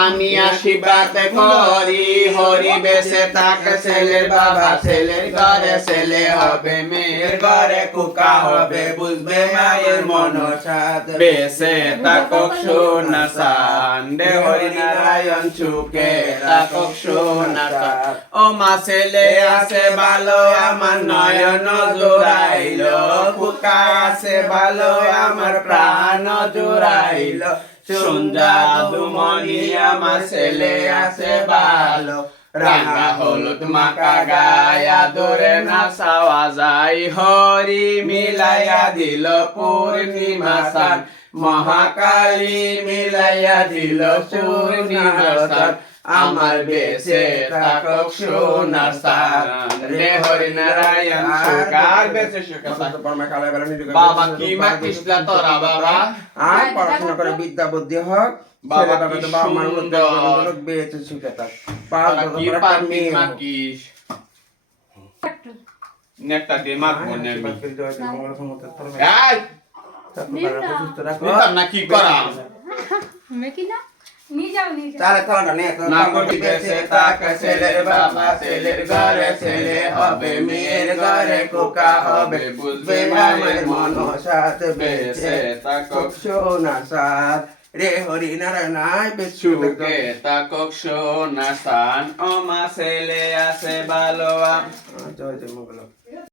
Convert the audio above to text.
আমি আশীর্বাদ করি হরি বেঁচে থাকে ছেলের বাবা ছেলের ঘরে ছেলে হবে মেয়ের ঘরে কুকা হবে বুঝবে মায়ের মনসাদ বেঁচে থাকুক সোনা চাঁদ রে হরি নারায়ণ সুখে থাকুক সোনা চাঁদ ও মা ছেলে আছে ভালো আমার নয়ন জোড়াইল কুকা আছে ভালো আমার প্রাণ জোড়াইল সন্ধ্যা দুমনি আমার ছেলে আছে ভালো রাঙা হলুদ মাখা গায়া ধরে নাচাওয়া যায় হরি মিলাইয়া দিল পূর্ণিমা চাঁদ মহাকালী মিলাইয়া দিল পূর্ণিমা চাঁদ আমার বেঁচে থাকুক সোনা চাঁদ রে হরি নারায়ণ সুকার বেঁচে সুখে বাবা কি মাখিস না তোরা বাবা আর পড়াশোনা করে বিদ্যা বুদ্ধি হোক বাবা ছেলে কি তো বাবা মার সুন্দর। বেঁচে সুখে থাক তোরা কি পাখি মাখিস নেকটা দিয়ে মাখবো নেবি এই নিতাম না কি করা তাহলে থালাটা নে না করবি বেঁচে থাক ছেলের বাবা ছেলের ঘরে ছেলে হবে মেয়ের ঘরে কোকা হবে বুঝবে মায়ের মন সাথে বেঁচে থাকুক সোনা সাথ রে হরি নারায়ণ সুখে থাকুক সোনা স্থান ও মা ছেলে আছে ভালো জয় জয় মঙ্গল